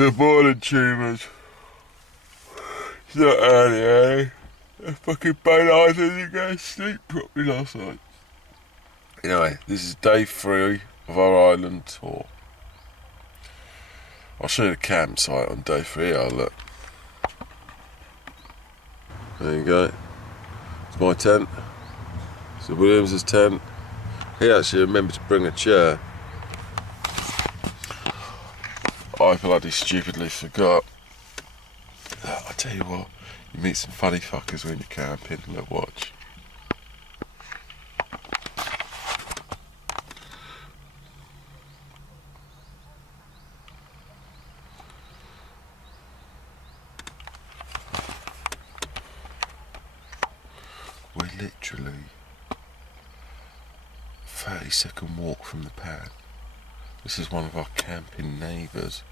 Good morning, tubers. It's not early, eh? I fucking bad eyes didn't go to sleep properly last night. Anyway, this is day 3 of our island tour. I'll show you the campsite on day 3. I'll look. There you go. It's my tent. So William's tent. He actually remembered to bring a chair. I bloody stupidly forgot. I tell you what, you meet some funny fuckers when you're camping. Look, watch. We're literally 30-second walk from the pad. This is one of our camping neighbours.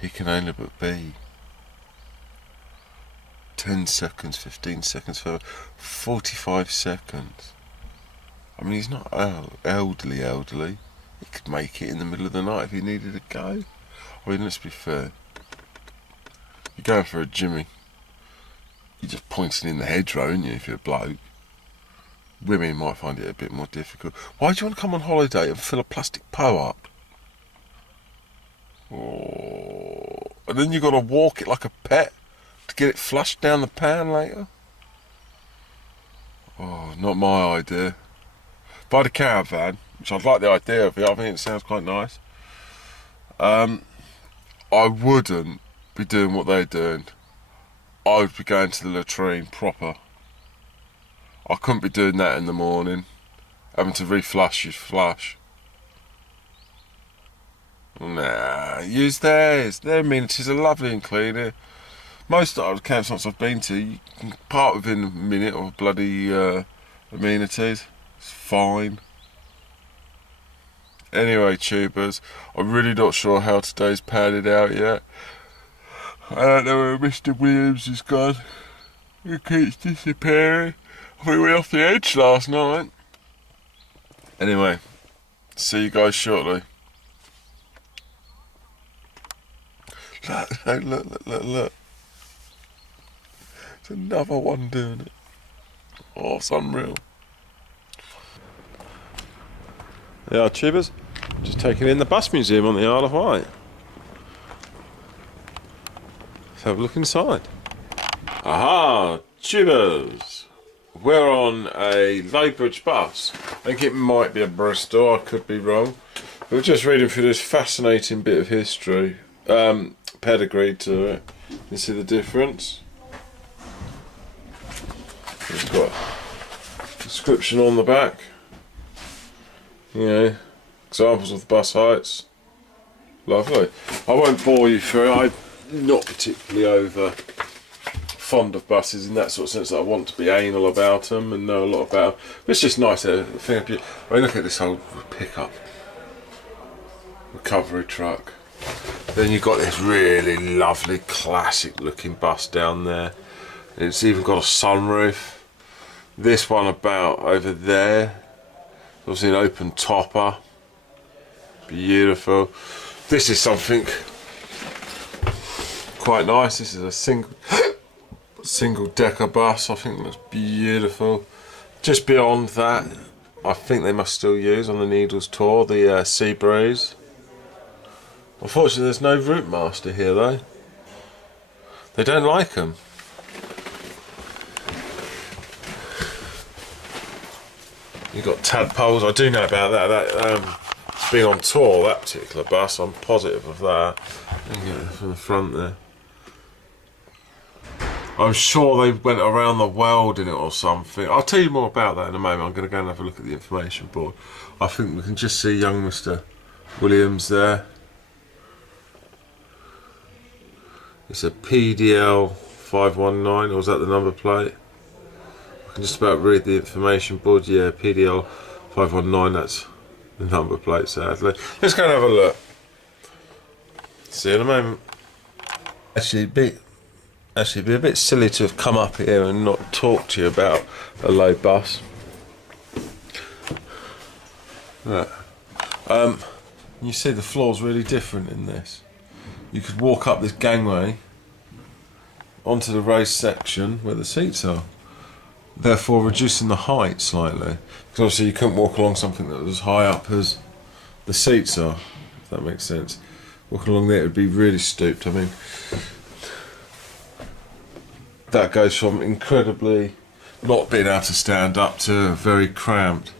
He can only but be 10 seconds, 15 seconds further, 45 seconds. I mean, he's not elderly. He could make it in the middle of the night if he needed to go. I mean, let's be fair. You're going for a jimmy. You're just pointing in the hedgerow, aren't you, if you're a bloke? Women might find it a bit more difficult. Why do you want to come on holiday and fill a plastic po up? Oh, and then you've got to walk it like a pet to get it flushed down the pan later. Oh, not my idea. If I had a caravan, which I'd like the idea of it, I think it sounds quite nice. I wouldn't be doing what they're doing. I would be going to the latrine proper. I couldn't be doing that in the morning, having to reflush your flush. Nah, use theirs. Their amenities are lovely and clean here. Most of the campsites I've been to, you can park within a minute of bloody amenities. It's fine. Anyway, tubers, I'm really not sure how today's padded out yet. I don't know where Mr. Williams has gone. He keeps disappearing. I think we went off the edge last night. Anyway, see you guys shortly. Look. It's another one doing it. Oh, it's unreal. There are tubers. Just taking in the bus museum on the Isle of Wight. Let's have a look inside. Aha, tubers. We're on a Lowbridge bus. I think it might be a Bristol, I could be wrong. We're just reading through this fascinating bit of history. Pedigree to it. You see the difference? It's got a description on the back. You know, examples of the bus heights. Lovely. I won't bore you through it. I'm not particularly over fond of buses in that sort of sense that I want to be anal about them and know a lot about them. But it's just nice to think of. I mean, look at this old pickup. Recovery truck. Then you've got this really lovely classic looking bus down there. It's even got a sunroof. This one about over there, obviously an open topper. Beautiful. This is something quite nice. This is a single decker bus. I think that's beautiful. Just beyond that, I think they must still use on the Needles tour the Sea Breeze. Unfortunately, there's no route master here though. They don't like them. You've got tadpoles. I do know about that. It's been on tour, that particular bus. I'm positive of that. Let me get it from the front there. I'm sure they went around the world in it or something. I'll tell you more about that in a moment. I'm going to go and have a look at the information board. I think we can just see young Mr. Williams there. It's a PDL 519, or is that the number plate? I can just about read the information board. Yeah, PDL 519, that's the number plate, sadly. Let's go and have a look. See you in a moment. Actually, it'd be a bit silly to have come up here and not talk to you about a low bus. Look. You see the floor's really different in this. you could walk up this gangway onto the raised section where the seats are, therefore reducing the height slightly. Because obviously you couldn't walk along something that was as high up as the seats are, if that makes sense. Walking along there, it would be really stooped. I mean, that goes from incredibly not being able to stand up to very cramped.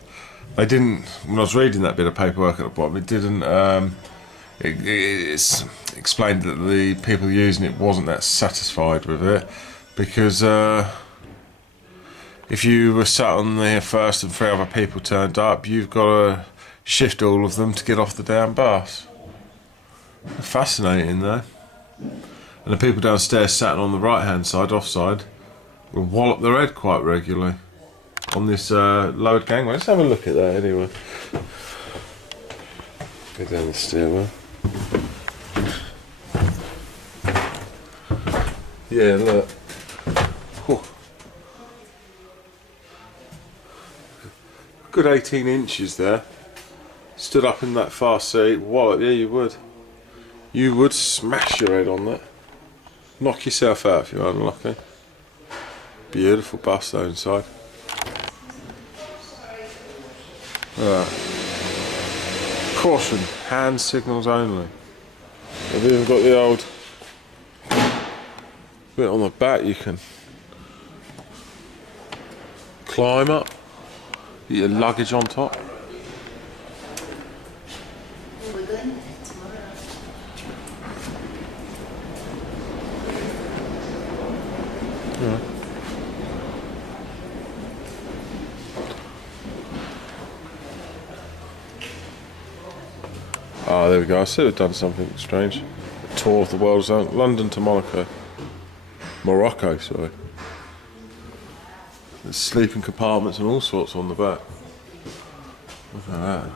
They didn't, when I was reading that bit of paperwork at the bottom, it didn't, it's explained that the people using it wasn't that satisfied with it, because if you were sat on there first and 3 other people turned up, you've got to shift all of them to get off the damn bus. Fascinating though. And the people downstairs sat on the right hand side, offside, will wallop their head quite regularly on this lowered gangway. Let's have a look at that anyway. Go down the stairwell. Yeah, look. Whew. Good 18 inches there. Stood up in that far seat. Wallop, yeah, you would. You would smash your head on that. Knock yourself out if you're unlucky. Beautiful bus though inside. Caution, hand signals only. I've even got the old bit on the back you can climb up, get your luggage on top. We're going tomorrow. Yeah. Ah, there we go. I should have done something strange. A tour of the world zone, London to Monaco. Morocco, sorry. There's sleeping compartments and all sorts on the back. Look at that.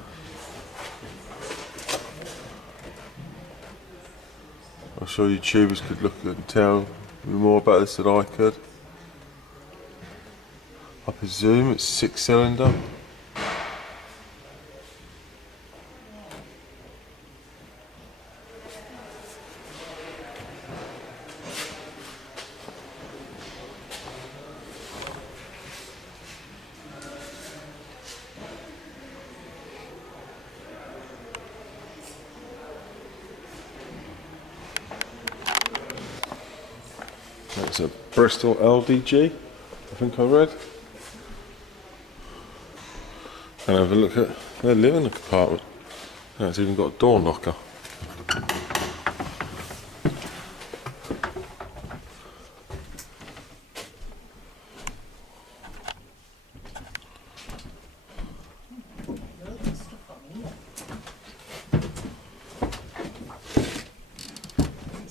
I'm sure YouTubers could look at it and tell me more about this than I could. I presume it's 6-cylinder. That's a Bristol LDG, I think I read. And have a look at their living compartment. Oh, it's even got a door knocker.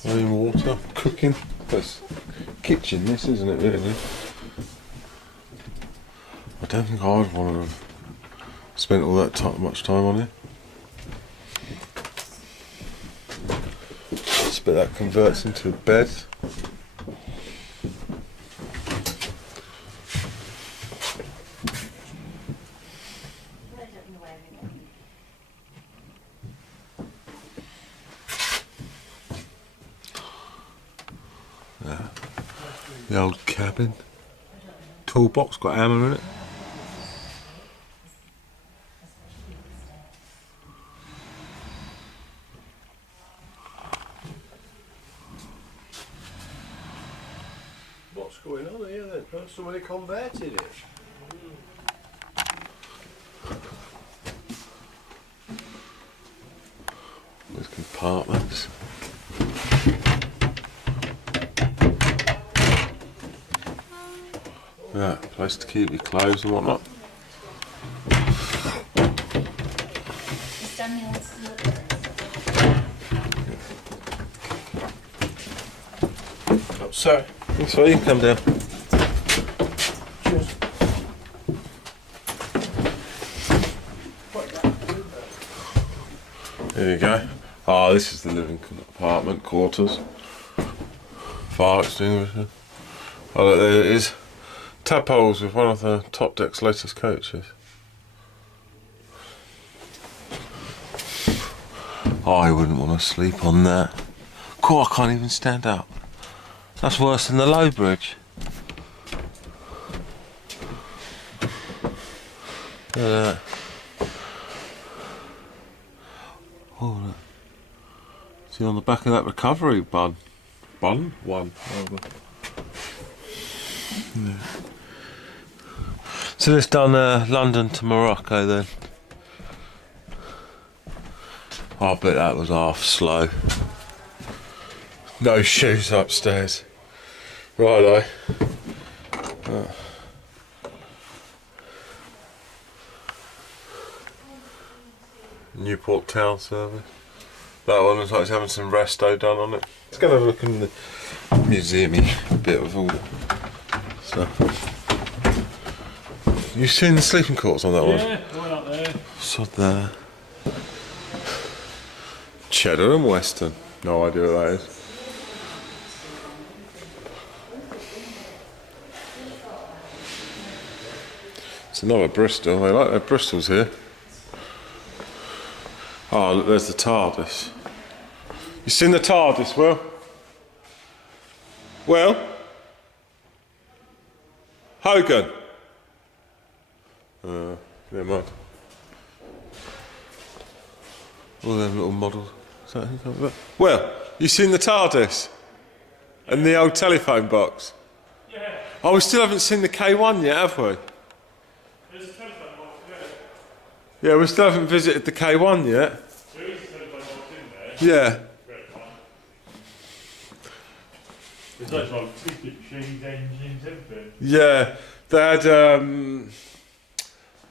Running water, cooking. That's kitchen, this, isn't it, really? I don't think I would want to have spent all that much time on it. But that converts into a bed. The old cabin. Toolbox, got hammer in it. What's going on here then? Somebody converted it. There's compartments. Yeah, place to keep your clothes and whatnot. Oh, sorry. That's right, you can come down. Cheers. There you go. Ah, this is the living apartment quarters. Fire extinguisher. Oh, look, there it is. Tap holes with one of the Top Deck's latest coaches. I wouldn't want to sleep on that. God, I can't even stand up. That's worse than the low bridge. Look at that. Oh, look. See on the back of that recovery one. Yeah. So let's done London to Morocco then. I bet that was half slow. No shoes upstairs. Righto. Newport Town Service. That one looks like it's having some resto done on it. Let's go and have a look in the museum-y bit of all the stuff. You seen the sleeping quarters on that one? Yeah, the one up there. Sod there. Cheddar and Western. No idea what that is. It's another Bristol. They like their Bristols here. Oh, look, there's the TARDIS. You seen the TARDIS, Will? Will? Hogan? Never mind. All them little models. Is that who comes back? Well, you seen the TARDIS? And the old telephone box? Yeah. Oh, we still haven't seen the K1 yet, have we? There's a telephone box there. Yeah, we still haven't visited the K1 yet. There is a telephone box in there. Yeah. There's loads of ticket machines, engines, everything. Yeah, they had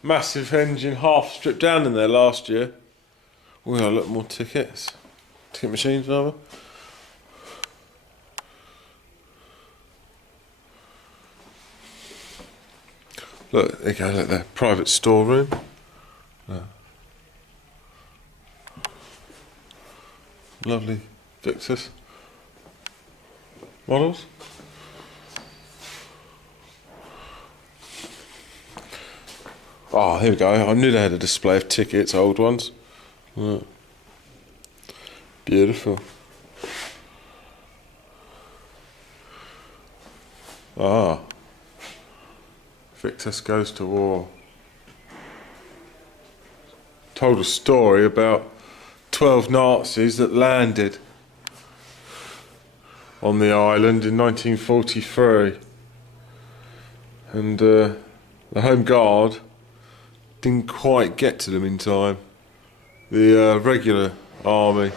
massive engine half stripped down in there last year. We got a lot more tickets. Ticket machines, rather. Look, there you go, look there. Private storeroom. Look. Lovely Victus models. Oh, here we go. I knew they had a display of tickets, old ones. Look. Beautiful. Ah. Victus Goes to War. Told a story about 12 Nazis that landed on the island in 1943, and the Home Guard didn't quite get to them in time. The regular army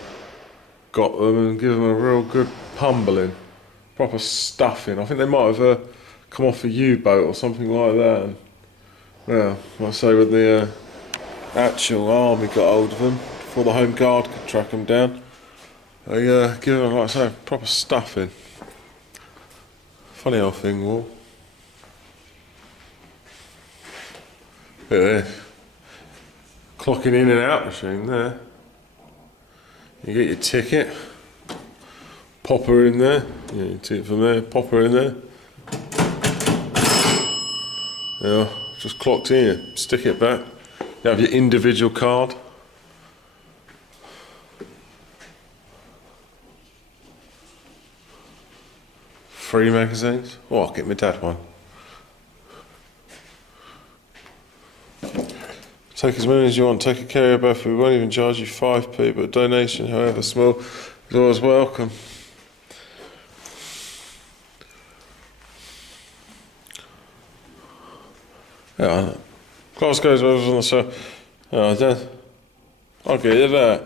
got them and gave them a real good pummeling, proper stuffing. I think they might have come off a U-boat or something like that. And, well, I say when the actual army got hold of them before the Home Guard could track them down, they give them, like I say, proper stuffing. Funny old thing, war. Look at this. Clocking in and out machine there. You get your ticket, pop her in there. Yeah, you take it from there, pop her in there. Yeah, just clocked in, stick it back. You have your individual card. Free magazines. Oh, I'll get my dad one. Take as many as you want. Take a carrier buffer. We won't even charge you 5p, but a donation, however small, is always welcome. Yeah, I know. Glasgow's over on the side. Oh, Dad, I'll get you that.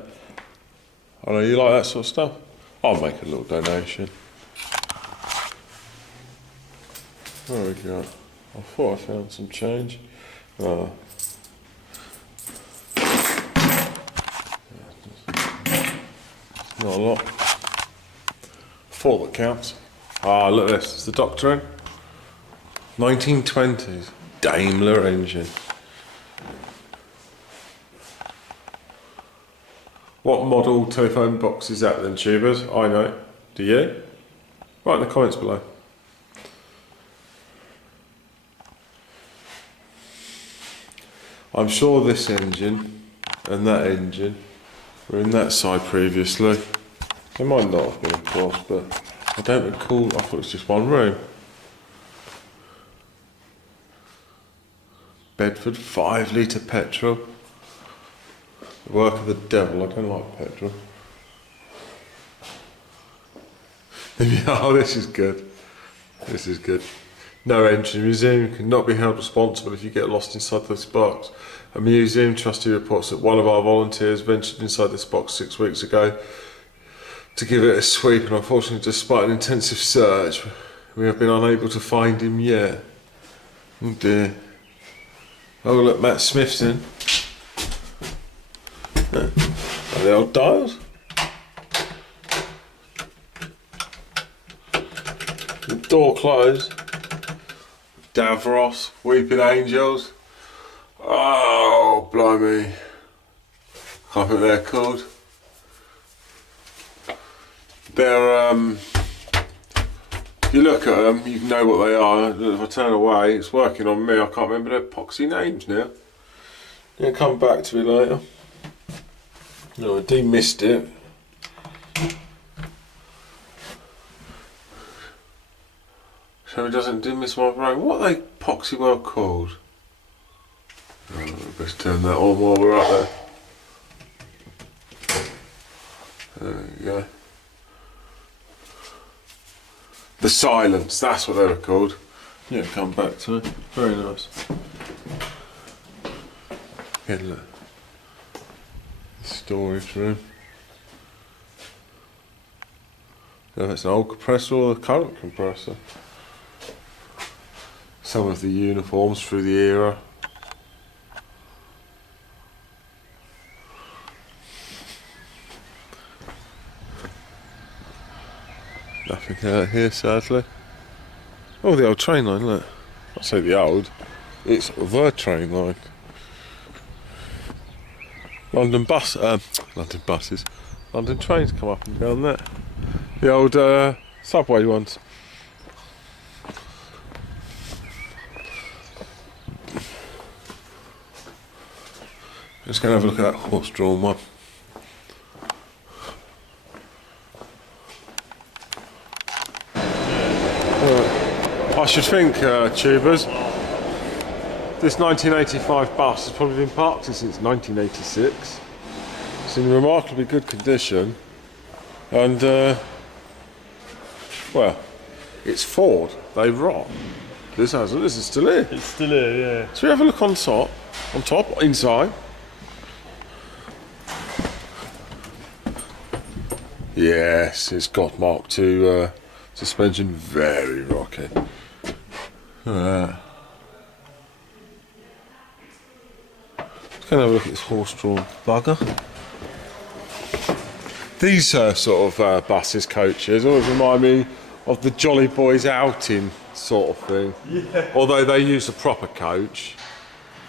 I know you like that sort of stuff. I'll make a little donation. There we go. I thought I found some change. Oh. Not a lot. Thought that counts. Ah, look at this. It's the Doctor in. 1920s. Daimler engine. What model telephone box is that then, tubers? I know. Do you? Write in the comments below. I'm sure this engine and that engine were in that side previously. It might not have been, of course, but I don't recall. I thought it was just one room. Bedford, 5 litre petrol. The work of the devil. I don't like petrol. Oh, this is good. This is good. No entry. Museum cannot be held responsible if you get lost inside this box. A museum trustee reports that one of our volunteers ventured inside this box 6 weeks ago to give it a sweep, and unfortunately, despite an intensive search, we have been unable to find him yet. Oh dear. Oh look, Matt Smith's in. Are the old dials? The door closed. Davros, Weeping Angels. Oh, blimey. I think they're called. They're, if you look at them, you know what they are. If I turn away, it's working on me. I can't remember their epoxy names now. They'll come back to me later. No, I demissed it. So it doesn't demiss my brain. What are they epoxy well called? Oh, let's turn that on while we're up there. There we go. The Silence, that's what they were called. Yeah, come back to me. Very nice. Yeah, look. Storage room. If it's an old compressor or the current compressor. Some of the uniforms through the era. Nothing out here, sadly. Oh, the old train line, look. I say the old, it's the train line. London buses. London trains come up and down there. The old subway ones. Just going to have a look at that horse-drawn one. I should think, tubers, this 1985 bus has probably been parked since 1986. It's in remarkably good condition, and well, it's Ford. They rot. This hasn't. This is still here. It's still here, yeah. So we have a look on top, inside. Yes, it's got Mark II suspension, very rocky. Look at that. Let's go and have a look at this horse-drawn bugger. These sort of buses, coaches, always remind me of the Jolly Boys outing sort of thing. Yeah. Although they use a proper coach.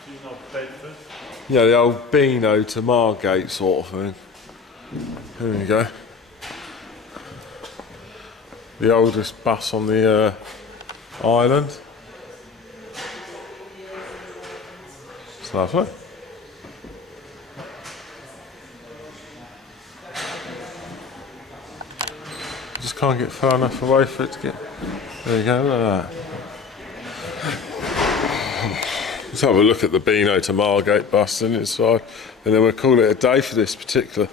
She's not Bedford. Yeah, the old Beano to Margate sort of thing. There we go. The oldest bus on the island. It's lovely. Just can't get far enough away for it to get. There you go, look at that. Let's have a look at the Beano to Margate bus then inside, and then we'll call it a day for this particular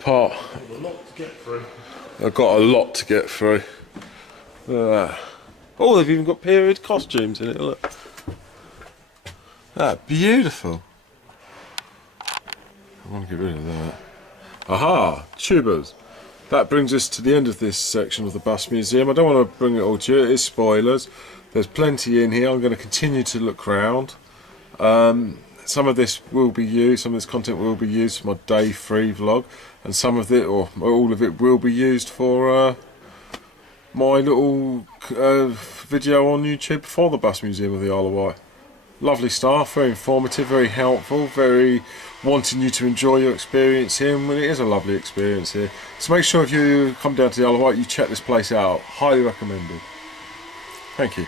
part. I've got a lot to get through. I've got a lot to get through. Look at that. Oh, they've even got period costumes in it, look. That beautiful. I want to get rid of that. Aha, tubers. That brings us to the end of this section of the bus museum. I don't want to bring it all to you, it is spoilers. There's plenty in here. I'm going to continue to look round. Some of this will be used, some of this content will be used for my day 3 vlog, and some of it, or all of it, will be used for my little video on YouTube for the Bus Museum of the Isle of Wight. Lovely staff, very informative, very helpful, very wanting you to enjoy your experience here, and it is a lovely experience here. So make sure if you come down to the Isle of Wight, you check this place out. Highly recommended. Thank you.